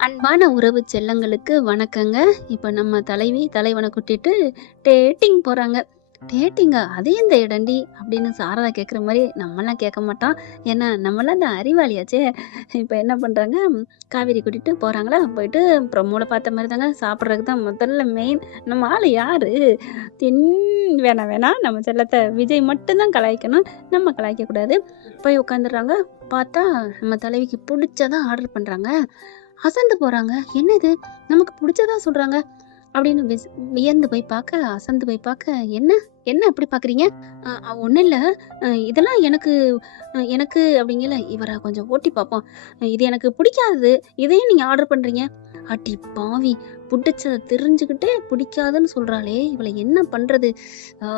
அன்பான உறவு செல்லங்களுக்கு வணக்கங்க. இப்ப நம்ம தலைவி தலைவன கூட்டிட்டு டேட்டிங் போறாங்க. "டேட்டிங்கா? அது எந்த இடம்டி?" அப்படின்னு சாரதா கேட்குற மாரி நம்மலாம் கேட்க மாட்டோம். ஏன்னா நம்மலாம் தான் அறிவாளியாச்சே. இப்ப என்ன பண்றாங்க, காவேரி கூட்டிட்டு போறாங்களா, போயிட்டு ப்ரமோல பார்த்த மாரி தாங்க சாப்பிட்றதுக்கு தான் முதல்ல மெயின். நம்ம ஆளு யாரு? தின் வேணாம் வேணாம் நம்ம செல்லத்த விஜய் மட்டும் தான் கலாய்க்கணும். நம்ம கலாய்க்கக்கூடாது. போய் உட்காந்துடுறாங்க. பார்த்தா நம்ம தலைவிக்கு புடிச்சதா ஆர்டர் பண்றாங்க. அசந்து போறாங்க. "என்னது? நமக்கு புடிச்சதா சொல்றாங்க." அப்படின்னு வியந்து போய் பார்க்க, அசந்து போய் பார்க்க, "என்ன? என்ன அப்படி பார்க்குறீங்க?" ஒண்ணும் இல்ல. இதெல்லாம் எனக்கு" அப்படிங்கல. இவர கொஞ்சம் ஓட்டி பார்ப்போம். "இது எனக்கு பிடிக்காதது. இதையும் நீங்க ஆர்டர் பண்றீங்க." அடி பாவி! புடிச்சத தெரிஞ்சுக்கிட்டே பிடிக்காதுன்னு சொல்றாளே! இவள என்ன பண்றது? ஆ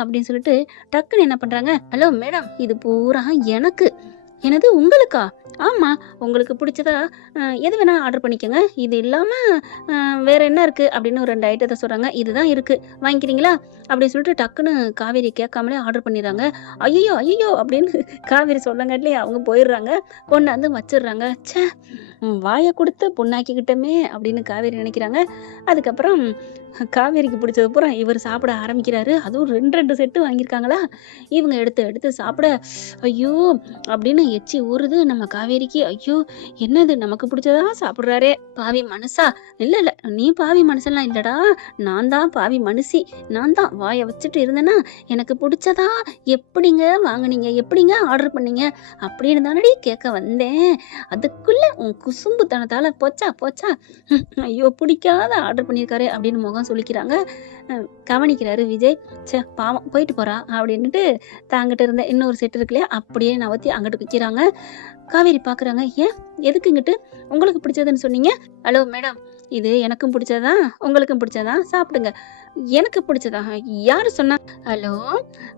அப்படின்னு சொல்லிட்டு டக்குன்னு என்ன பண்றாங்க, "ஹலோ மேடம், இது பூரா எனக்கு." "என்னது உங்களுக்கா?" "ஆமா. உங்களுக்கு பிடிச்சதா எது வேணா ஆர்டர் பண்ணிக்கங்க. இது இல்லாம வேற என்ன இருக்கு?" அப்படின்னு ஒரு 2 ஐட்டத்த சொல்றாங்க. "இதுதான் இருக்கு. வாங்கிக்கிறீங்களா?" அப்படின்னு சொல்லிட்டு டக்குன்னு காவேரி கேட்காமலே ஆர்டர் பண்ணிடுறாங்க. "ஐயய்யோ! ஐயய்யோ!" அப்படின்னு காவேரி சொல்லங்காட்டிலே அவங்க போயிடுறாங்க. கொண்டாந்து வச்சிடுறாங்க. ச்சே! வாய குடுத்து புண்ணாக்கிக்கிட்டோமே அப்படின்னு காவேரி நினைக்கிறாங்க. அதுக்கப்புறம் காவேரிக்கு பிடிச்சது பூரா இவர் சாப்பிட ஆரம்பிக்கிறாரு. அதுவும் 2, 2 செட்டு வாங்கியிருக்காங்களா, இவங்க எடுத்து எடுத்து சாப்பிட, ஐயோ! அப்படின்னு எச்சி ஊறுது நம்ம காவேரிக்கு. ஐயோ! என்னது நமக்கு பிடிச்சதா சாப்பிடுறாரே! பாவி மனுஷா! இல்ல, இல்ல. நீ பாவி மனுஷன்லாம் இல்லடா. நான் தான் பாவி மனுஷி. நான் தான் வாய வச்சுட்டு இருந்தேனா, எனக்கு பிடிச்சதா எப்படிங்க வாங்குனீங்க? எப்படிங்க ஆர்டர் பண்ணீங்க? அப்படின்னு தானடி கேட்க வந்தேன். அதுக்குள்ள உன் குசும்புத்தனத்தால போச்சா, போச்சா. ஐயோ! பிடிக்காத ஆர்டர் பண்ணியிருக்காரே அப்படின்னு முகம் சுளிக்கிறாங்க. கவனிக்கிறாரு விஜய். ச்சே பாவம் போயிட்டு போறா அப்படின்னுட்டு தாங்கிட்ட இருந்த இன்னொரு செட் இருக்கு இல்லையா, அப்படியே நகர்த்தி அங்கிட்டு வைக்கிறாங்க. காவேரி பார்க்குறாங்க. "ஏன்? எதுக்கு இங்கிட்டு? உங்களுக்கு பிடிச்சதுன்னு சொன்னீங்க." "ஹலோ மேடம், இது எனக்கும் பிடிச்சதுதான், உங்களுக்கும் பிடிச்சதுதான். சாப்பிடுங்க." "எனக்கு பிடிச்சதா? யாரு சொன்னா?" "ஹலோ,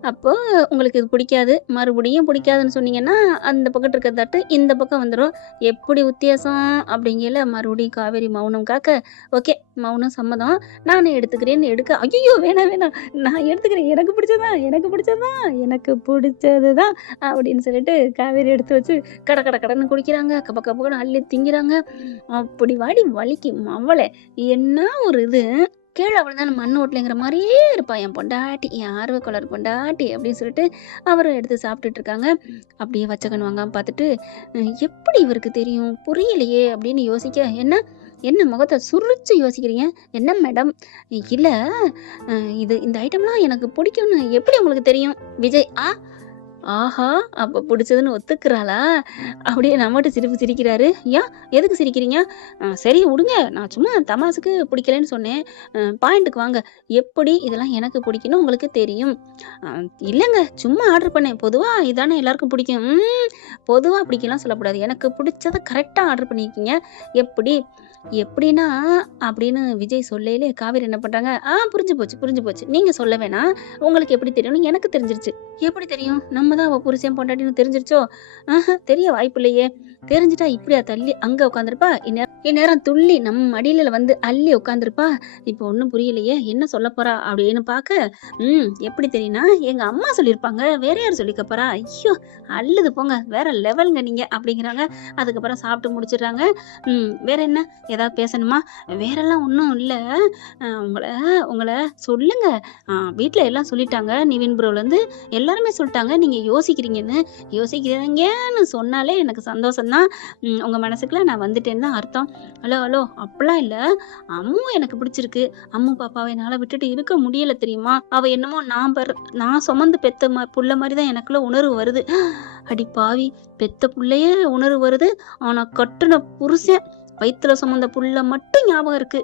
அப்போ உங்களுக்கு இது பிடிக்காது, மறுபடியும் பிடிக்காதுன்னு சொன்னீங்கன்னா, அந்த பக்கத்து இருக்க தட்டு இந்த பக்கம் வந்துரும். எப்படி வித்தியாசம்?" அப்படிங்கையில மறுபடியும் காவேரி மௌனம் காக்க, "ஓகே, மௌனம் சம்மதம். நானே எடுத்துக்கிறேன்னு" எடுக்க, "ஐயய்யோ! வேணாம், வேணாம். நான் எடுத்துக்கிறேன். எனக்கு பிடிச்சதுதான், எனக்கு பிடிச்சதுதான், எனக்கு பிடிச்சதுதான்." அப்படின்னு சொல்லிட்டு காவேரி எடுத்து வச்சு கட கட கடன்னு குடிக்கிறாங்க. கப கபன்னு அள்ளி திங்கிறாங்க. அப்படி வாடி வலிக்கும் மவளே! என்ன ஒரு இது! கீழ விழுந்தா நம்ம மண்ணு ஓட்டலைங்கிற மாரியே இருப்பா என் பொண்டாட்டி, என் ஆர்வக்கோளாறு பொண்டாட்டி அப்படின்னு சொல்லிட்டு அவரும் எடுத்து சாப்பிட்டுட்டு இருக்காங்க. அப்படியே வச்ச கண்ணு வாங்காம பார்த்துட்டு, எப்படி இவருக்கு தெரியும்? புரியலையே அப்படின்னு யோசிக்க, "என்ன? என்ன முகத்த சுழிச்சு யோசிக்கிறீங்க? என்ன மேடம்?" "இல்ல, இந்த ஐட்டம்லாம் எனக்கு பிடிக்கும்னு எப்படி உங்களுக்கு தெரியும்?" விஜய், ஆஹா! அப்ப புடிச்சதுன்னு ஒத்துக்கிறாளா? அப்படியே நம்மட்ட சிரிப்பு சிரிக்கிறாரு. "ஏன்? எதுக்கு சிரிக்கிறீங்க?" சரி விடுங்க. நான் சும்மா தமாசுக்கு பிடிக்கலன்னு சொன்னேன். பாயிண்ட்டுக்கு வாங்க. எப்படி இதெல்லாம் எனக்கு பிடிக்கும்னு உங்களுக்கு தெரியும்?" "அ இல்லங்க. சும்மா ஆர்டர் பண்ணேன். பொதுவா இதானே எல்லாருக்கும் பிடிக்கும்." பொதுவா பிடிக்கும்லாம் சொல்லக்கூடாது. எனக்கு பிடிச்சத கரெக்ட்டா ஆர்டர் பண்ணியிருக்கீங்க. எப்படி?" "எப்படின்னா" அப்படின்னு விஜய் சொல்லையிலே காவேரி என்ன பண்றாங்க, புரிஞ்சு போச்சு, புரிஞ்சு போச்சு. நீங்க சொல்ல வேணாம். உங்களுக்கு எப்படி தெரியும்னு எனக்கு தெரிஞ்சிருச்சு." "எப்படி தெரியும்? நம்ம தான் அவ புருஷன் பொண்டாட்டின்னு தெரிஞ்சிருச்சோ?" தெரிய வாய்ப்பில்லையே. தெரிஞ்சுட்டா இப்படியா தள்ளி அங்க உட்காந்துருப்பா? இந்நேரம் துள்ளி நம்ம மடியில வந்து அள்ளி உட்காந்துருப்பா. இப்போ ஒண்ணும் புரியலையே. என்ன சொல்லப் போறா? அப்படின்னு பார்க்க, எப்படி தெரியும்னா, எங்க அம்மா சொல்லியிருப்பாங்க. வேற யார் சொல்லிக்க போறா? ஐயோ! அள்ளுது போங்க. வேற லெவல்ங்க நீங்க அப்படிங்கிறாங்க. அதுக்கப்புறம் சாப்பிட்டு முடிச்சிடுறாங்க. வேற என்ன? ஏதாவது பேசணுமா? வேறெல்லாம் ஒண்ணும் இல்ல. உங்கள உங்கள சொல்லுங்க. வீட்ல எல்லாம் சொல்லிட்டாங்க. நிவின் ப்ரோலேருந்து எல்லாருமே சொல்லிட்டாங்க. நீங்க யோசிக்கிறீங்கன்னு. யோசிக்கிறீங்கன்னு சொன்னாலே எனக்கு சந்தோஷம் தான். உங்க மனசுக்குள்ள நான் வந்துட்டேன்னு தான் அர்த்தம். ஹலோ, ஹலோ அப்படிலாம் இல்ல. அம்மு எனக்கு பிடிச்சிருக்கு. அம்மு பாப்பாவ என்னால விட்டுட்டு இருக்க முடியல தெரியுமா? அவ என்னமோ நான் சுமந்து பெத்த புள்ள மாரி தான் எனக்குள்ள உணர்வு வருது. அடி பாவி! பெத்த புள்ளையே உணர்வு வருது. ஆனா கட்டுன புருஷன் வயித்துல சுமந்த புள்ள மட்டும் ஞாபகம் இருக்கு.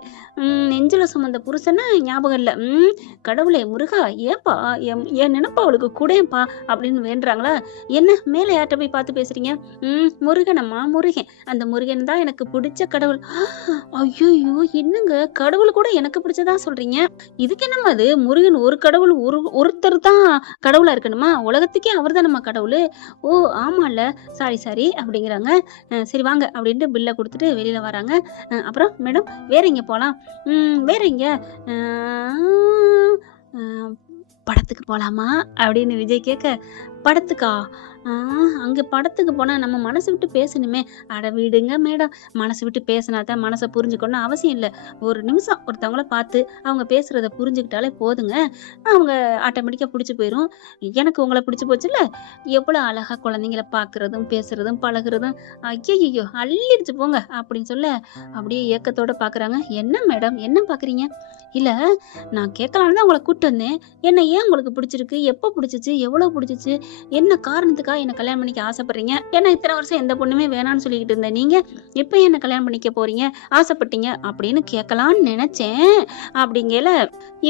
நெஞ்சுல சுமந்த புருஷன ஞாபகம் இல்ல. கடவுளே முருகா! ஏன்பா என் நினப்ப அவளுக்கு குடேன்ப்பா அப்படின்னு வேண்டுறாங்களா? என்ன மேல யார்ட்ட போய் பார்த்து பேசுறீங்க? முருகனம்மா முருகன். அந்த முருகன் தான் எனக்கு பிடிச்ச கடவுள். ஐய்யய்யோ! என்னங்க கடவுள் கூட எனக்கு பிடிச்சதா சொல்றீங்க? இதுக்கு என்னம்மா இது? முருகன் ஒரு கடவுள் ஒருத்தர் தான் கடவுளா இருக்கணுமா? உலகத்துக்கே அவர் தானம்மா கடவுளு. ஓ! ஆமால்ல. சாரி, சாரி அப்படிங்கிறாங்க. சரி வாங்க அப்படின்ட்டு பில்ல குடுத்துட்டு வெளியில வராங்க. அப்புறம் மேடம் வேற எங்க போலாம்? வேற எங்க? அ அ படத்துக்கு போலாமா? அப்படின்னு விஜய் கேட்க, படத்துக்கா? ஆ அங்க படத்துக்கு போனா நம்ம மனசு விட்டு பேசணுமே. அட விடுங்க மேடம். மனசு விட்டு பேசினா தான் மனச புரிஞ்சுக்கணும்னு அவசியம் இல்ல. ஒரு நிமிஷம் ஒருத்தவங்கள பார்த்து அவங்க பேசுறத புரிஞ்சுக்கிட்டாலே போதுங்க. அவங்க ஆட்டோமேட்டிக்கா புடிச்சு போயிரும். எனக்கு உங்கள புடிச்சு போச்சுல்ல. எவ்வளோ அழகா குழந்தைங்கள பார்க்குறதும், பேசுறதும், பழகுறதும். ஐய்யய்யோ! அள்ளிருச்சு போங்க அப்படின்னு சொல்ல, அப்படியே ஏக்கத்தோட பார்க்குறாங்க. என்ன மேடம்? என்ன பார்க்குறீங்க? இல்ல நான் கேட்கலான்னு தான் உங்கள கூட்டு வந்தேன். என்ன ஏன் உங்களுக்கு பிடிச்சிருக்கு? எப்போ பிடிச்சுச்சு? எவ்வளோ பிடிச்சுச்சு? என்ன காரணத்துக்காக என்ன கல்யாணம் பண்ணிக்க ஆசைப்படுறீங்க? ஏன்னா இத்தனை வருஷம் எந்த பொண்ணுமே வேணான்னு சொல்லிக்கிட்டு இருந்த நீங்க, இப்ப ஏன் என்ன கல்யாணம் பண்ணிக்க போறீங்க? ஆசைப்பட்டீங்க அப்படின்னு கேட்கலான்னு நெனச்சேன். அப்படிங்கையில,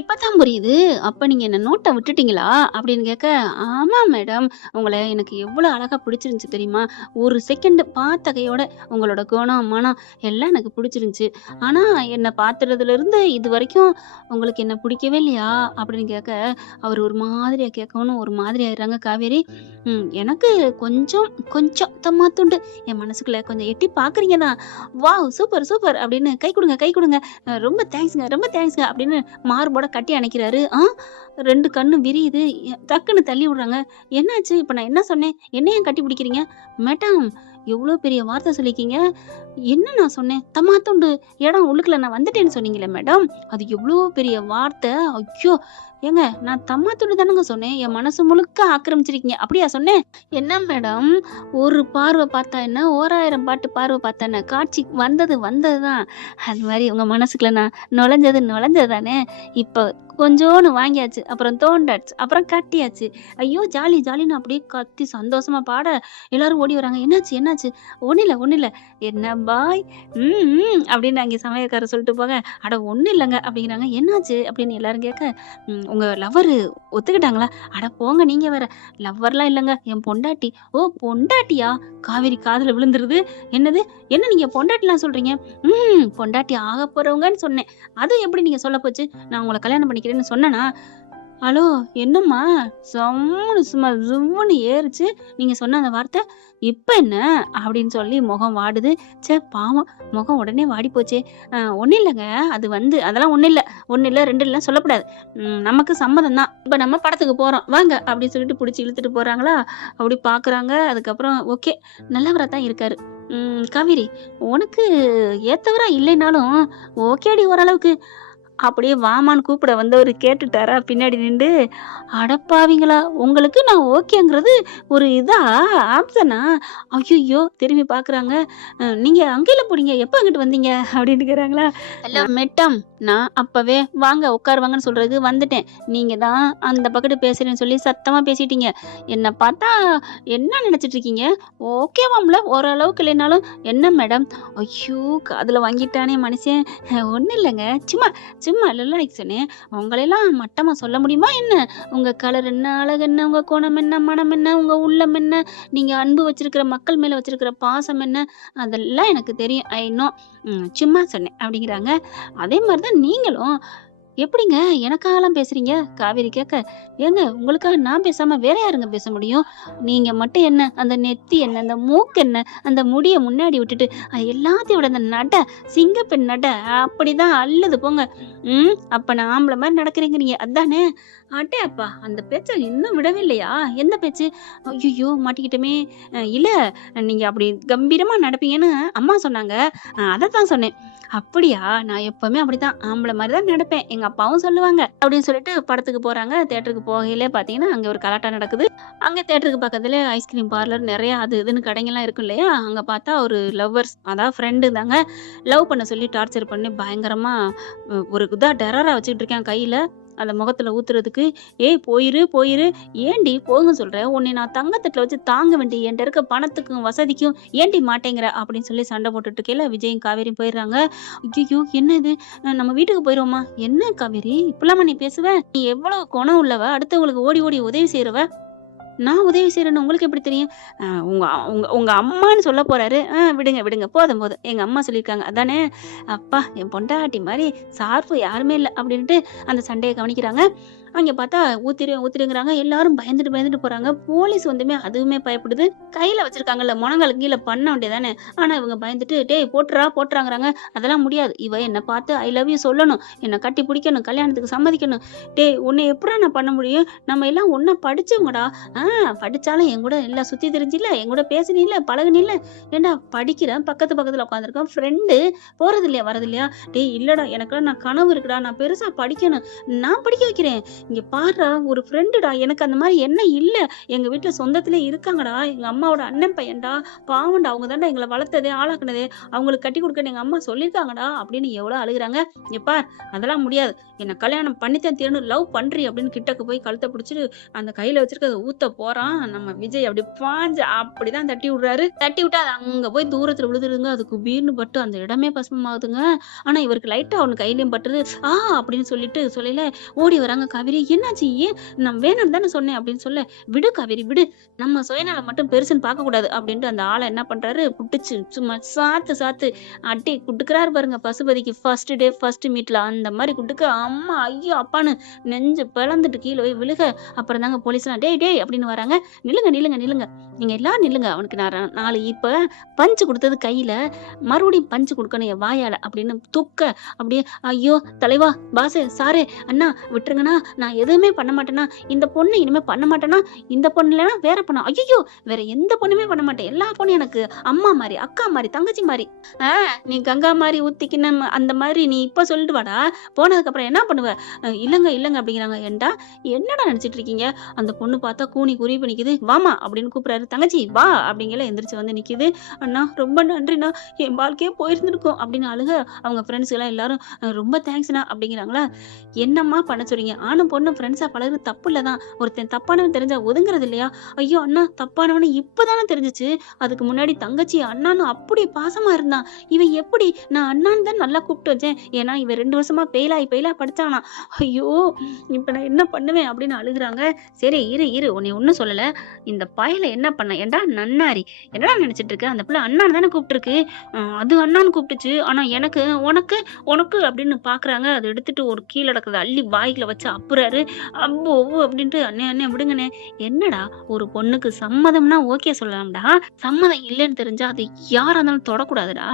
இப்பதான் புரியுது. அப்ப நீங்க என்ன நோட்ட விட்டுட்டீங்களா? அப்படின்னு கேட்க, ஆமா மேடம். உங்கள எனக்கு எவ்வளோ அழகா பிடிச்சிருந்துச்சு தெரியுமா? ஒரு செகண்ட் பார்த்த கையோட உங்களோட குணம், மனம் எல்லாம் எனக்கு பிடிச்சிருந்துச்சு. ஆனா என்ன பார்த்ததுலருந்து இதுவரைக்கும் உங்களுக்கு என்ன பிடிக்கவே இல்லையா? அப்படின்னு கேட்க, அவர் ஒரு மாதிரியா கேட்கவும் ஒரு மாதிரி ஆயிடுறாங்க காவேரி. எனக்கு கொஞ்சம் கொஞ்சம் தம்மாத்துண்டு. என் மனசுக்குள்ள கொஞ்சம் எட்டி பார்க்குறீங்க தான். வாவ்! சூப்பர், சூப்பர் அப்படின்னு கை குடுங்க, கை குடுங்க. ரொம்ப தேங்க்ஸ்ங்க, ரொம்ப தேங்க்ஸ்ங்க அப்படின்னு மார்போட கட்டி அணைக்கிறாரு. 2 கண்ணும் விரியுது. டக்குன்னு தள்ளி விடுறாங்க. என்னாச்சு? இப்ப நான் என்ன சொன்னேன்? என்ன ஏன் கட்டி பிடிக்கிறீங்க? மேடம் எவ்வளோ பெரிய வார்த்தை சொல்லியிருக்கீங்க. என்ன நான் சொன்னேன்? தம்மாத்துண்டு இடம் உள்ளுக்குள்ள நான் வந்துட்டேன்னு சொன்னீங்களே மேடம். அது எவ்வளோ பெரிய வார்த்தை. ஐயோ! ஏங்க நான் தம்மாத்துண்டு தானங்க சொன்னேன். என் மனசு முழுக்க ஆக்கிரமிச்சிருக்கீங்க. அப்படியா சொன்னேன்? என்ன மேடம் ஒரு பார்வை பார்த்தா என்ன? 1000 பாட்டு பார்வை பார்த்தா என்ன? காட்சி வந்தது வந்தது தான். அது மாரி உங்க மனசுக்குள்ள நான் நுழைஞ்சது நுழைஞ்சது தானே. இப்ப கொஞ்சோன்னு வாங்கியாச்சு. அப்புறம் தோண்டாச்சு. அப்புறம் கட்டியாச்சு. ஐயோ! ஜாலி ஜாலின்னு அப்படியே கத்தி சந்தோஷமா பாட, எல்லாரும் ஓடி வராங்க. என்னாச்சு? என்னாச்சு? ஒண்ணும் இல்ல, ஒண்ணும் இல்ல. என்ன பாய்? அப்படின்னு அங்கே சமையல்காரர் சொல்லிட்டு போக, அட ஒண்ணும் இல்லங்க அப்படிங்கிறாங்க. என்னாச்சு? அப்படின்னு எல்லாரும் கேட்க, உங்க லவ்வரு ஒத்துக்கிட்டாங்களா? அட போங்க நீங்க வேற. லவ்வர்லாம் இல்லங்க. என் பொண்டாட்டி. ஓ! பொண்டாட்டியா? காவேரி காதுல விழுந்துருது. என்னது? என்ன நீங்க பொண்டாட்டிலாம் சொல்றீங்க? பொண்டாட்டி ஆகப் போறவங்கன்னு சொன்னேன். அது எப்படி நீங்க சொல்ல போச்சு? நான் உங்கள கல்யாணம் பண்ணிக்கிறேன்னு சொன்னேனா? ஹலோ! என்னம்மா? சம்முன்னு சும்மா ஜும்முன்னு ஏறுச்சு. நீங்க சொன்ன அந்த வார்த்தை. இப்ப என்ன? அப்படின்னு சொல்லி முகம் வாடுது. பாவம் முகம் உடனே வாடி போச்சே. ஒண்ணும் இல்லங்க. அது வந்து அதெல்லாம் ஒண்ணும் இல்ல. 1 இல்ல, 2 இல்ல சொல்லக்கூடாது. நமக்கு சம்மதம் தான். இப்ப நம்ம படத்துக்கு போறோம். வாங்க அப்படின்னு சொல்லிட்டு புடிச்சு இழுத்துட்டு போறாங்களா? அப்படி பார்க்குறாங்க. அதுக்கப்புறம் ஓகே. நல்லவரா தான் இருக்காரு. காவேரி உனக்கு ஏத்தவரா இல்லைனாலும் ஓகேடி ஓரளவுக்கு. அப்படியே வாமான்னு கூப்பிட வந்தவரு கேட்டுட்டாரா பின்னாடி நின்டு, அடப்பாவிங்களா! உங்களுக்கு நான் ஓகேங்கிறது ஒரு இதா? ஆப்ஷனா? ஐய்யய்யோ! திரும்பி பார்க்குறாங்க. நீங்க அங்கேல போனீங்க? எப்ப அங்கிட்டு வந்தீங்க? அப்படின்னு கேட்குறாங்களா? Hello madam. நான் அப்பவே வாங்க உட்காருவாங்கன்னு சொல்றதுக்கு வந்துட்டேன். நீங்க தான் அந்த பக்கத்து பேசுறேன்னு சொல்லி சத்தமா பேசிட்டீங்க. என்ன பார்த்தா என்ன நினைச்சிட்டு இருக்கீங்க? ஓகேவாம்ல ஓரளவுக்கு இல்லைனாலும். என்ன மேடம்? ஐயோ! காதுல வாங்கிட்டானே மனுஷன். ஒண்ணும் இல்லங்க. சும்மா சும்மா ரிலாக்ஸ் சொன்னேன். உங்களையெல்லாம் மட்டமா சொல்ல முடியுமா என்ன? உங்க கலர் என்ன? அழகு என்ன? உங்க குணம் என்ன? மனம் என்ன? உங்க உள்ளம் என்ன? நீங்க அன்பு வச்சிருக்கிற மக்கள் மேல வச்சிருக்கிற பாசம் என்ன? அதெல்லாம் எனக்கு தெரியும். I know. சும்மா சொன்னேன் அப்படிங்கிறாங்க. அதே மாரி தான் நீங்களும். எப்படிங்க எனக்காகலாம் பேசுறீங்க? காவேரி கேட்க, ஏங்க உங்களுக்காக நான் பேசாம வேற யாருங்க பேச முடியும்? நீங்க மட்டும் என்ன? அந்த நெத்தி என்ன? அந்த மூக்கு என்ன? அந்த முடிய முன்னாடி விட்டுட்டு, எல்லாத்தையும் விட அந்த நட, சிங்கப்பெண் நட அப்படிதான் அள்ளுது போங்க. அப்ப நான் ஆம்பள மாரி நடக்கிறேங்கிறீங்க. அதானே? அடே அப்பா! அந்த பேச்ச இன்னும் விடவே இல்லையா? எந்த பேச்சு? ஐய்யய்யோ! மாட்டிக்கிட்டோமே! இல்ல நீங்க அப்படி கம்பீரமா நடப்பீங்கன்னு அம்மா சொன்னாங்க. அதத்தான் சொன்னேன். அப்படியா? நான் எப்பவுமே அப்படித்தான். ஆம்பள மாரி தான் நடப்பேன். எங்க அப்பாவும் சொல்லுவாங்க. அப்படின்னு சொல்லிட்டு படத்துக்கு போறாங்க. தியேட்டருக்கு போகையிலே பார்த்தீங்கன்னா, அங்க ஒரு கலாட்டா நடக்குது. அங்க தியேட்டருக்கு பக்கத்திலே ஐஸ்கிரீம் பார்லர் நெறைய அது இதுன்னு கடைங்கலாம் இருக்கும் இல்லையா? அங்க பார்த்தா ஒரு லவ்வர்ஸ் அதாவது ஃப்ரெண்டு தாங்க. லவ் பண்ண சொல்லி டார்ச்சர் பண்ணி பயங்கரமா ஒரு இதா டெரரா வச்சுக்கிட்டு இருக்கான் கையில. அந்த முகத்துல ஊத்துறதுக்கு. ஏய் போயிரு, போயிரு. ஏன்டி போங்க சொல்ற? உன்னை நான் தங்கத்தட்டுல வச்சு தாங்க வேண்டி என்ட்ட இருக்க பணத்துக்கும், வசதிக்கும் ஏன்டி மாட்டேங்கிற? அப்படின்னு சொல்லி சண்டை போட்டுட்டு இருக்கையில விஜயும் காவேரியும் போயிடுறாங்க. ஐயய்யோ! என்ன இது? நம்ம வீட்டுக்கு போயிருவோமா? என்ன காவேரி? இப்படிலாமா நீ பேசுவ? நீ எவ்வளவு குணம் உள்ளவ? அடுத்தவங்களுக்கு ஓடி ஓடி உதவி செய்றவ. நான் உதவி செய்றேன்னு உங்களுக்கு எப்படி தெரியும்? உங்க உங்க உங்க அம்மான்னு சொல்ல போறாரு. விடுங்க, விடுங்க. போதும், போதும். எங்க அம்மா சொல்லியிருக்காங்க. அதானே? அப்பா! என் பொண்டாட்டி மாரி சார்பு யாருமே இல்ல. அப்படின்ட்டு அந்த சண்டைய கவனிக்கிறாங்க. அங்க பார்த்தா ஊத்திடுங்கிறாங்க. எல்லாரும் பயந்துட்டு பயந்துட்டு போறாங்க. போலீஸ் வந்துமே அதுவுமே பயப்படுது. கையில வச்சிருக்காங்கல்ல முழங்காலுக்கு கீழ பண்ண வேண்டியதானே. ஆனா இவங்க பயந்துட்டு டேய் போட்டுறாங்கிறாங்க. அதெல்லாம் முடியாது. இவ என்ன பார்த்து ஐ லவ் யூ சொல்லணும். என்ன கட்டி பிடிக்கணும். கல்யாணத்துக்கு சம்மதிக்கணும். டேய் உன்னை எப்படிடா நான் பண்ண முடியும்? நம்ம எல்லாம் ஒண்ணா படிச்சவங்கடா. படிச்சாலும் என் கூட எல்லாம் சுத்தி திரிஞ்சில்ல, என் கூட பேசுனீல்ல, பழகுனீல்ல. ஏண்டா படிக்கிறேன், பக்கத்துல உட்காந்துருக்கேன், ஃப்ரெண்டு போறது இல்லையா வரது இல்லையா? டேய் இல்லடா எனக்குலாம் நான் கனவு இருக்குடா, நான் பெருசா படிக்கணும், நான் படிக்க வைக்கிறேன். இங்க பாருடா ஒரு ஃப்ரெண்டுடா, எனக்கு அந்த மாதிரி என்ன இல்ல. எங்க வீட்டுல சொந்தத்திலே இருக்காங்கடா, எங்க அம்மாவோட அண்ணன் பையன்டா, பாவம்டா, அவங்க தான்டா எங்களை வளர்த்ததே ஆளாக்குனதே, அவங்களுக்கு கட்டி கொடுக்கன்னு எங்க அம்மா சொல்லியிருக்காங்கடா அப்படின்னு எவ்வளவு அழுகுறாங்க. இங்க பார் அதெல்லாம் முடியாது, என்ன கல்யாணம் பண்ணித்தான் தீரணும், லவ் பண்றி அப்படின்னு கிட்டக்கு போய் கழுத்தை பிடிச்சிட்டு அந்த கையில வச்சிருக்கிறத ஊத்த போறான். நம்ம விஜய் அப்படி பாஞ்சு அப்படிதான் தட்டி விடுறாரு. தட்டி விட்டா அது அங்க போய் தூரத்துல விழுதுருங்க. அது குபீர்னு பட்டு அந்த இடமே பசுமாகுதுங்க. ஆனா இவருக்கு லைட்டா அவனு கையிலயும் பட்டுது. அப்படின்னு சொல்லிட்டு சொல்லல ஓடி வராங்க காவேரி. என்னாச்சு, ஏன் நான் வேணாம் தானே சொன்னேன் அப்படின்னு சொல்ல, விடு காவேரி விடு, நம்ம சுயநலம் மட்டும் பெருசுன்னு பார்க்க கூடாது அப்படின்ட்டு அந்த ஆளை என்ன பண்றாரு, புட்டுச்சு சும்மா சாத்து அட்டி குட்டுக்கிறாரு பாருங்க. பசுபதிக்கு ஃபர்ஸ்ட் டே ஃபர்ஸ்ட் மீட்ல அந்த மாதிரி குட்டுக்க அம்மா ஐயோ அப்பான்னு நெஞ்சு பிளந்துட்டு கீழே போய் விழுக. அப்புறம் தாங்க போலீஸ்லாம் டேய் அப்படின்னு வராங்க. நில்லுங்க நீங்க எல்லாரும் நில்லுங்க, அவனுக்கு நான் 4 இப்ப பஞ்சு கொடுத்தது கையில, மறுபடியும் பஞ்சு கொடுக்கணும் என் வாயால அப்படின்னு துக்க. அப்படியே ஐயோ தலைவா பாசு சாரு அண்ணா விட்டுருங்கண்ணா, நான் எதுவுமே பண்ண மாட்டேன்னா, இந்த பொண்ணு இனிமே பண்ண மாட்டேன்னா, இந்த பொண்ணு இல்லைன்னா வேற பொண்ணு, ஐயோ வேற எந்த பொண்ணுமே பண்ண மாட்டேன், எல்லா பொண்ணும் எனக்கு அம்மா மாதிரி, அக்கா மாதிரி, தங்கச்சி மாதிரி. நீ கங்கா மாதிரி ஊத்திக்கின்னு அந்த மாதிரி நீ இப்ப சொல்லிட்டு வாடா, போனதுக்கு அப்புறம் என்ன பண்ணுவ? இல்லங்க அப்படிங்கிறாங்க. ஏண்டா என்னடா நினைச்சிட்டு இருக்கீங்க? அந்த பொண்ணு பார்த்தா கூனி குறிப்பு நிக்குது. வாமா அப்படின்னு கூப்பிடுறாரு. தங்கச்சி வா அப்படிங்கிற எந்திரிச்சு வந்து நிக்குது. அண்ணா ரொம்ப நன்றிண்ணா, என் வாழ்க்கையே போயிருந்துருக்கும் அப்படின்னு அழுக. அவங்க ஃப்ரெண்ட்ஸ் எல்லாம் எல்லாரும் ரொம்ப தேங்க்ஸ்ண்ணா அப்படிங்கிறாங்களா. என்னம்மா பண்ண சொல்றீங்க? ஆணும் பொண்ணும் ஃப்ரெண்ட்ஸா பழகுறது தப்பு இல்லதான், ஒருத்தன் தப்பானவன் தெரிஞ்சா ஒதுங்குறது இல்லையா? ஐயோ அண்ணா தப்பானவனு இப்பதானே தெரிஞ்சிச்சு, அதுக்கு முன்னாடி தங்கச்சி அண்ணான்னு அப்படி பாசமா இருந்தான். இவன் எப்படி நான் அண்ணான்னு தான் நல்லா கூப்பிட்டு வச்சேன், ஏன்னா இவன் 2 வருஷமா பெயிலா படிச்சானா. ஐயோ இப்ப நான் என்ன பண்ணுவேன் அப்படின்னு அழுகுறாங்க. சரி இரு உன்னை ஒன்னும் சொல்லல, இந்த பயல என்ன பண்ண? ஏண்டா நன்னாரி, என்னடா நினைச்சிட்டு இருக்க? அந்த பிள்ளை அண்ணான்னு தானே கூப்பிட்டு இருக்கு, அது அண்ணான்னு கூப்பிட்டுச்சு, ஆனா எனக்கு உனக்கு அப்படின்னு பாக்குறாங்க. அதை எடுத்துட்டு ஒரு கீழே கிடக்குறது அள்ளி வாய்க்குல வச்சு அப்புறாரு. அம்போ அப்படின்ட்டு அண்ணே விடுங்கண்ணே. என்னடா ஒரு பொண்ணுக்கு சம்மதம்னா ஓகே சொல்லலாம்டா, சம்மதம் இல்லைன்னு தெரிஞ்சா அது யாரா இருந்தாலும் தொடக்கூடாதுடா.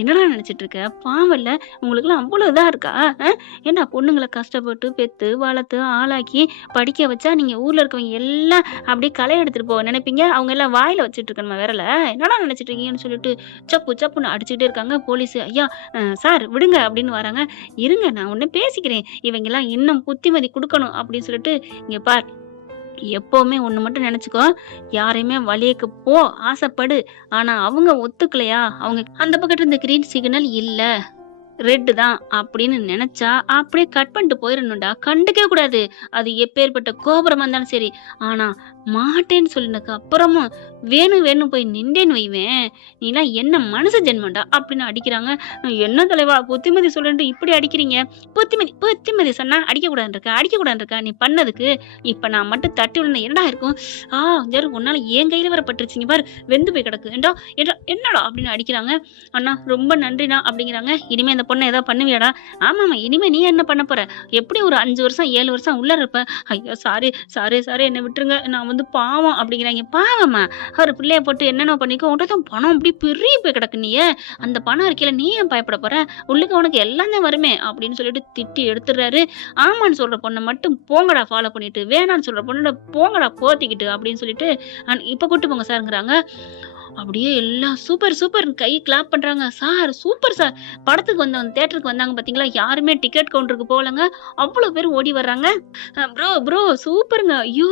என்னடா நினைச்சிட்டு இருக்க? பாவம் இல்ல உங்களுக்கு எல்லாம் அவ்வளவு இதா இருக்கா? ஏன்னா பொண்ணுங்களை கஷ்டப்பட்டு பெத்து வளர்த்து ஆளாக்கி படிக்க வச்சா நீங்க ஊர்ல இருக்கவங்க எல்லாம் அப்படியே களை எடுத்துட்டு போக நினைப்பீங்க, அவங்க எல்லாம் வாயில வச்சுட்டு இருக்கணுமா விரல? என்னடா நினைச்சிட்டு இருக்கீங்கன்னு சொல்லிட்டு சப்புன்னு அடிச்சுக்கிட்டே இருக்காங்க போலீஸ். ஐயா சார் விடுங்க அப்படின்னு வராங்க. இருங்க நான் ஒண்ணு பேசிக்கிறேன், இவங்க எல்லாம் இன்னும் புத்திமதி கொடுக்கணும் அப்படின்னு சொல்லிட்டு, இங்க பார் எப்பவுமே ஒண்ணு மட்டும் நினைச்சுக்கோ, யாரையுமே வழியக்கு போ ஆசைப்படு, ஆனா அவங்க ஒத்துக்கலையா, அவங்க அந்த பக்கத்துல இந்த கிரீன் சிக்னல் இல்ல ரெட்டு தான் அப்படின்னு நினைச்சா அப்படியே கட் பண்ணிட்டு போயிடணும்டா, கண்டுக்கவே கூடாது. அது எப்பேற்பட்ட கோபுரமா இருந்தாலும் சரி. ஆனா மாட்டேன்னு சொல்லினதுக்கு அப்புறமும் வேணும் போய் நின்றேன்னு வைவேன், நீலாம் என்ன மனசு ஜென்மண்டா அப்படின்னு அடிக்கிறாங்க. என்ன தலைவா புத்திமதி சொல்லிட்டு இப்படி அடிக்கிறீங்க? புத்திமதி சொன்னா அடிக்க கூடாது இருக்கா நீ பண்ணதுக்கு? இப்ப நான் மட்டும் தட்டி விழுந்த என்னடா இருக்கும்? உன்னால என் கையில வர பட்டுருச்சிங்க பாரு, வெந்து போய் கிடக்கு. என்னடா அப்படின்னு அடிக்கிறாங்க. அண்ணா ரொம்ப நன்றிண்ணா அப்படிங்கிறாங்க. இனிமே இந்த பொண்ணை ஏதாவது பண்ணுவியாடா? ஆமாமா இனிமே நீ என்ன பண்ண போற? எப்படி ஒரு 5 வருஷம் 7 வருஷம் உள்ள இருப்ப? ஐயோ சாரி என்னை விட்டுருங்க, நான் வந்து பாவம் அப்படிங்கிறாங்க. பாவமா? ஒரு பிள்ளைய போட்டு என்னென்ன பண்ணிக்கோ, உன்கிட்ட தான் பணம் அப்படி பெரிய போய் கிடக்கு, நீயே அந்த பணம் இருக்கையில நீ ஏன் பயப்பட போற? உள்ளுக்கு உனக்கு எல்லாம் தான் வருமே அப்படின்னு சொல்லிட்டு திட்டி எடுத்துடுறாரு. ஆமான்னு சொல்ற பொண்ணை மட்டும் போங்கடா ஃபாலோ பண்ணிட்டு, வேணான்னு சொல்ற பொண்ணோட போங்கடா போத்திக்கிட்டு அப்படின்னு சொல்லிட்டு இப்ப கூட்டு போங்க சாருங்கிறாங்க. அப்படியே எல்லாம் சூப்பர் கை கிளாப் பண்றாங்க. சார் சூப்பர் சார், படத்துக்கு வந்தவங்க தியேட்டருக்கு வந்தாங்க பாத்தீங்களா, யாருமே டிக்கெட் கவுண்டருக்கு போகலங்க, அவ்வளவு பேர் ஓடி வர்றாங்க. ப்ரோ சூப்பருங்க, ஐயோ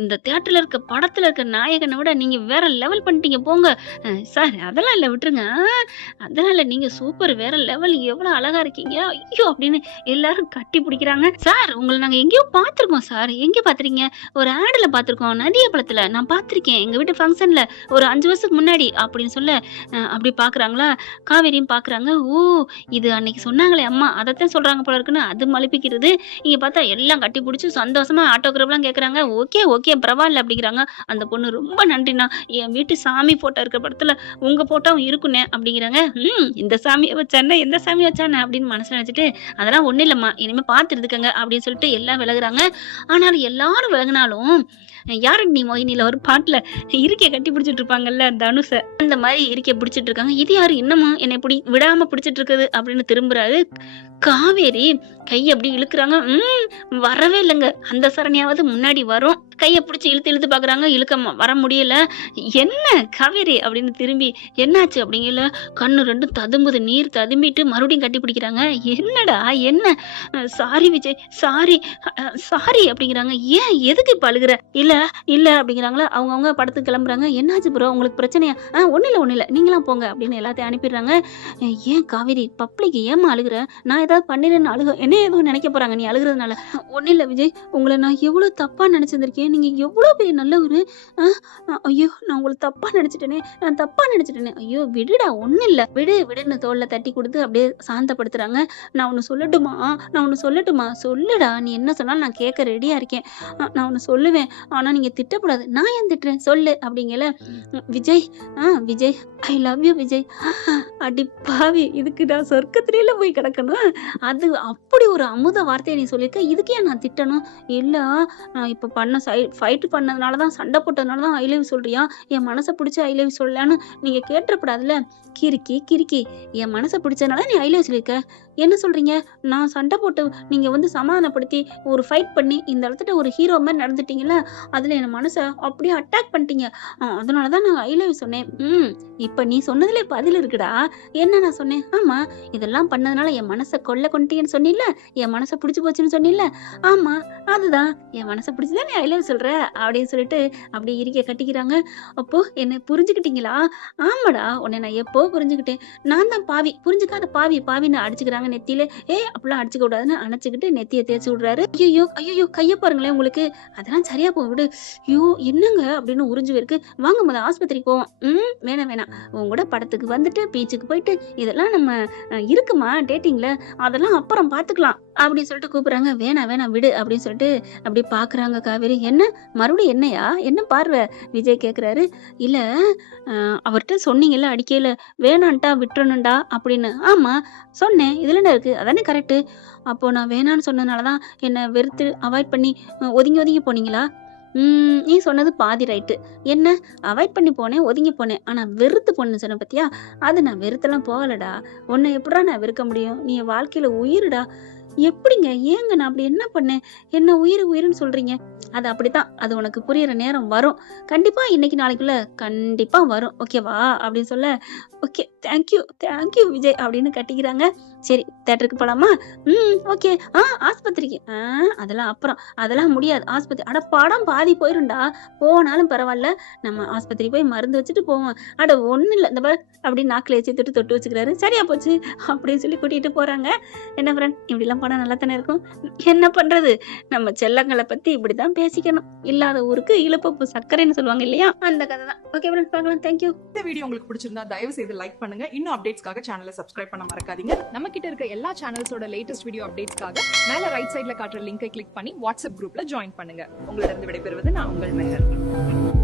இந்த தியேட்டர்ல இருக்க படத்துல இருக்க நாயகனை விட நீங்க வேற லெவல் பண்ணிட்டீங்க போங்க. சார் அதெல்லாம் இல்ல விட்டுருங்க, அதெல்லாம் இல்ல, நீங்க சூப்பர் வேற லெவல், எவ்வளவு அழகா இருக்கீங்க ஐயோ அப்படின்னு எல்லாரும் கட்டி பிடிக்கிறாங்க. சார் உங்களை நாங்க எங்கேயோ பாத்திருக்கோம் சார். எங்க பாத்திருக்கீங்க? ஒரு ஆடுல பாத்திருக்கோம், நதிய பழத்துல நான் பாத்திருக்கேன், எங்க வீட்டு ஃபங்க்ஷன்ல ஒரு 5 வருஷத்துக்கு நிமிஷத்துக்கு முன்னாடி அப்படின்னு சொல்ல அப்படி பார்க்குறாங்களா, காவேரியும் பார்க்குறாங்க. ஓ! இது அன்னைக்கு சொன்னாங்களே அம்மா, அதத்தான் சொல்றாங்க போல இருக்குன்னு அது மழுப்பிக்கிறது. இங்க பார்த்தா எல்லாம் கட்டி புடிச்சு சந்தோஷமா ஆட்டோகிராஃப்லாம் கேட்குறாங்க. ஓகே, ஓகே பரவால்ல அப்படிங்கிறாங்க. அந்த பொண்ணு ரொம்ப நன்றிண்ணா. என் வீட்டு சாமி ஃபோட்டோ இருக்கிற படத்துல உங்க ஃபோட்டோவும் இருக்குண்ணே அப்படிங்கிறாங்க. இந்த சாமிய வச்சானே, எந்த சாமி வச்சானே அப்படின்னு மனசுல நினைச்சுட்டு, அதெல்லாம் ஒண்ணும் இல்லம்மா. இனிமே பார்த்து இருந்துக்கங்க அப்படின்னு சொல்லிட்டு எல்லாம் விலகுறாங்க. ஆனாலும் எல்லாரும் விலகுனாலும், யாரடி நீ மோகினியில ஒரு பாட்டுல இருக்கைய கட்டி பிடிச்சிட்டு இருப்பாங்கல்ல தனுஷ, அந்த மாதிரி இருக்கைய பிடிச்சிட்டு இருக்காங்க. இது யாரு இன்னமும் என்னை விடாம பிடிச்சிட்டு இருக்குது அப்படின்னு திரும்புறாரு. காவேரி கைய அப்படி இழுக்குறாங்க. வரவே இல்லைங்க. அந்த சரணியாவது முன்னாடி வரும். கைய பிடிச்சி இழுத்து இழுத்து பாக்குறாங்க. வர முடியல. என்ன காவேரி அப்படின்னு திரும்பி என்னாச்சு அப்படிங்கல, கண்ணு ரெண்டும் ததும்புது. நீர் ததும்பிட்டு மறுபடியும் கட்டி பிடிக்கிறாங்க. என்னடா என்ன? சாரி விஜய், சாரி சாரி அப்படிங்கிறாங்க. ஏன் எதுக்கு இப்ப அழுகுற? இல்ல இல்ல அப்படிங்கிறாங்களா. அவங்கவுங்க படத்துக்கு கிளம்புறாங்க. என்னாச்சு ப்ரோ, உங்களுக்கு பிரச்சனையா? ஒண்ணும் இல்ல நீங்களாம் போங்க அப்படின்னு எல்லாத்தையும் அனுப்பிடுறாங்க. ஏன் காவேரி பப்ளிக் ஏமா அழுகுற? நான் ஏதாவது பண்ணிடுன்னு அழுக என்ன எதுவும் நினைக்க போறாங்க நீ அழுகுறதுனால? ஒன்னும் இல்ல விஜய், உங்களை நான் எவ்வளவு தப்பா நினைச்சிருந்திருக்கேன். நீங்க எவ்வளவு பெரிய நல்லவரு. ஐயோ நான் உங்களை தப்பா நினைச்சிட்டேனே. ஐயோ விடுடா, ஒண்ணும் இல்ல, விடுன்னு தோல்ல தட்டி கொடுத்து அப்படியே சாந்தப்படுத்துறாங்க. நான் ஒண்ணு சொல்லட்டுமா? சொல்லுடா, நீ என்ன சொன்னாலும் நான் கேட்க ரெடியா இருக்கேன். நான் ஒண்ணு சொல்லுவேன், ஆனா நீங்க திட்டக்கூடாது. நான் ஏன் திட்டுறேன் சொல்லு அப்படிங்கல. Vijay, Vijay I love you Vijay. அடி பாவி, இதுக்கு நான் சொர்க்கத்திலேயே போய் கிடக்கணும். அது அப்படி ஒரு அமுத வார்த்தையை நீ சொல்லியிருக்க, இதுக்கே நான் திட்டணும்? இல்ல, நான் இப்ப பண்ண ஃபைட் பண்ணதுனாலதான், சண்டை போட்டதுனாலதான் ஐ லவ் சொல்றியா? என் மனசை பிடிச்சி ஐ லவ் சொல்லலான்னு நீங்க கேட்டுறப்படாதுல. கிறுக்கி என் மனசை பிடிச்சதுனால நீ ஐ லவ் சொல்லியிருக்க. என்ன சொல்றீங்க? நான் சண்டை போட்டு நீங்க சமாதானப்படுத்தி ஒரு ஃபைட் பண்ணி இந்த இடத்துல ஒரு ஹீரோ மாதிரி நடந்துட்டீங்கல்ல, அதுல என் மனசை அப்படியே அட்டாக் பண்ணிட்டீங்க. அதனாலதான் நான் ஐ லவ் சொன்னேன். இப்ப நீ சொன்னதுல பதில் இருக்குடா. என்ன நான் சொன்னேன்? ஆமா, இதெல்லாம் பண்ணதுனால என் மனசை கொண்டீங்கன்னு சொன்னில்ல, என் மனசை பிடிச்சு போச்சுன்னு சொன்னில்ல. ஆமா, அதுதான் என் மனசை பிடிச்சுதான் நீ ஐ லவ் சொல்ற அப்படின்னு சொல்லிட்டு அப்படியே இருக்க கட்டிக்கிறாங்க. அப்போ என்னை புரிஞ்சுக்கிட்டீங்களா? ஆமாடா, உன்னை நான் எப்போ புரிஞ்சுக்கிட்டேன். நான் தான் பாவி, புரிஞ்சுக்காத பாவின்னு அடிச்சுக்கிறாங்க நெத்தியில. அப்படிலாம் அடிச்சுக்க கூடாதுன்னு அணைச்சுக்கிட்டு நெத்தியை தேய்ச்சி விடுறாரு. ஐயோ கைய பாருங்களேன் உங்களுக்கு, அதெல்லாம் சரியா போ விடு. ஐயோ என்னங்க அப்படின்னு உறிஞ்சு இருக்கு. வாங்க முத ஆஸ்பத்திரிக்கு போவோம். வேணாம், உங்க கூட படத்துக்கு வந்துட்டு பீச்சுக்கு போயிட்டு இதெல்லாம் நம்ம இருக்குமா டேட்டிங்ல, அதெல்லாம் அப்புறம் பாத்துக்கலாம் அப்படின்னு சொல்லிட்டு கூப்பிடுறாங்க. வேணாம் விடு அப்படின்னு சொல்லிட்டு அப்படி பாக்குறாங்க காவேரி. என்ன மறுபடியும் என்னையா, என்ன பார்வை விஜய் கேக்குறாரு. இல்ல, அவர்கிட்ட சொன்னீங்கல்ல அடிக்கையில, வேணான்ட்டா விட்டுறணும்டா அப்படின்னு. ஆமா சொன்னேன், இதுல என்ன இருக்கு, அதானே கரெக்ட். அப்போ நான் வேணான்னு சொன்னதுனாலதான் என்ன வெறுத்து அவாய்ட் பண்ணி ஒதுங்கி போனீங்களா? நீ சொன்னது பாதி ரைட்டு. என்ன, அவாய்ட் பண்ணி போனேன், ஒதுங்கி போனேன், ஆனா வெறுத்து போனேன்னு சொன்ன பத்தியா? அது நான் வெறுத்தெல்லாம் போகலடா. உன்னை எப்படா நான் வெறுக்க முடியும்? நீ என் வாழ்க்கையில உயிருடா. எப்படிங்க, ஏங்க நான் அப்படி என்ன பண்ணேன்? என்ன உயிருன்னு சொல்றீங்க? அது அப்படித்தான், அது உனக்கு புரியுற நேரம் வரும். கண்டிப்பா இன்னைக்கு நாளைக்குள்ள கண்டிப்பா வரும், ஓகேவா அப்படின்னு சொல்ல, ஓகே தேங்க்யூ விஜய் அப்படின்னு கட்டிக்கிறாங்க. சரி தேட்டருக்கு போலாமா? ஓகே. ஆஸ்பத்திரிக்கு? அதெல்லாம் அப்புறம், அதெல்லாம் முடியாது. ஆஸ்பத்திரி படம் பாதி போயிருண்டா, போனாலும் பரவாயில்ல, நம்ம ஆஸ்பத்திரி போய் மருந்து வச்சுட்டு போவோம். ஒண்ணும் இல்லை, இந்த அப்படின்னு நாக்கில் வச்சு தொட்டு வச்சுக்கிறாரு. சரியா போச்சு அப்படின்னு சொல்லி கூட்டிட்டு போறாங்க. என்ன ஃப்ரெண்ட், இப்படிலாம் போனா நல்லா தானே இருக்கும். என்ன பண்றது, நம்ம செல்லங்களை பத்தி இப்படிதான் பேசிக்கணும். இல்லாத ஊருக்கு இழுப்பப்பு சர்க்கரைன்னு சொல்லுவாங்க இல்லையா, அந்த கதை தான். ஓகே ஃப்ரெண்ட்ஸ், பார்க்கலாம். தேங்க்யூ. இந்த வீடியோ உங்களுக்கு பிடிச்சிருந்தா தயவு செய்து லைக் பண்ணுங்க. இன்னும் அப்டேட்ஸ்க்காக சேனலை சப்ஸ்கிரைப் பண்ண மறக்காதீங்க. நம்ம கிட்ட இருக்க எல்லா சேனல்ஸோட லேட்டஸ்ட் வீடியோ அப்டேட்ஸ்க்காக மேல ரைட் சைட்ல காட்டுற லிங்கை கிளிக் பண்ணி வாட்ஸ்அப் குரூப்ல ஜாயின் பண்ணுங்க. உங்களிடம் விடைபெறுவது நான் உங்கள் மெஹர்.